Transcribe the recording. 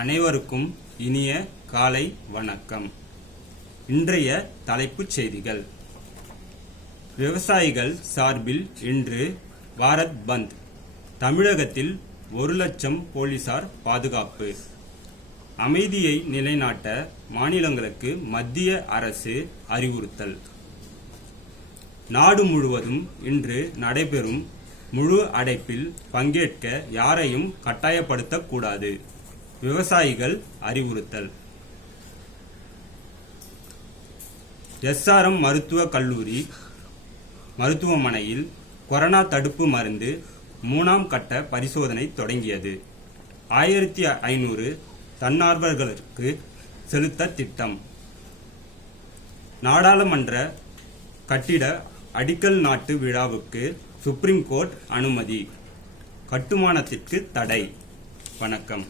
அனைவருக்கும் இனிய காலை வணக்கம். இன்றைய தலைப்புச் செய்திகள். விவசாயிகள் சார்பில் இன்று பாரத் பந்த். தமிழகத்தில் 1,00,000 போலீசார் பாதுகாப்பு. அமைதியை நிலைநாட்ட மாநிலங்களுக்கு மத்திய அரசு அறிவுறுத்தல். நாடு முழுவதும் இன்று நடைபெறும் முழு அடைப்பில் பங்கேற்க யாரையும் கட்டாயப்படுத்தக்கூடாது. விவசாயிகள் அறிவுறுத்தல். SRM மருத்துவக் கல்லூரி மருத்துவமனையில் கொரோனா தடுப்பு மருந்து 3ஆம் கட்ட பரிசோதனை தொடங்கியது. 1500 தன்னார்வலர்களுக்கு செலுத்த திட்டம். நாடாளுமன்ற கட்டிட அடிக்கல் நாட்டு விழாவுக்கு சுப்ரீம் கோர்ட் அனுமதி. கட்டுமானத்திற்கு தடை. வணக்கம்.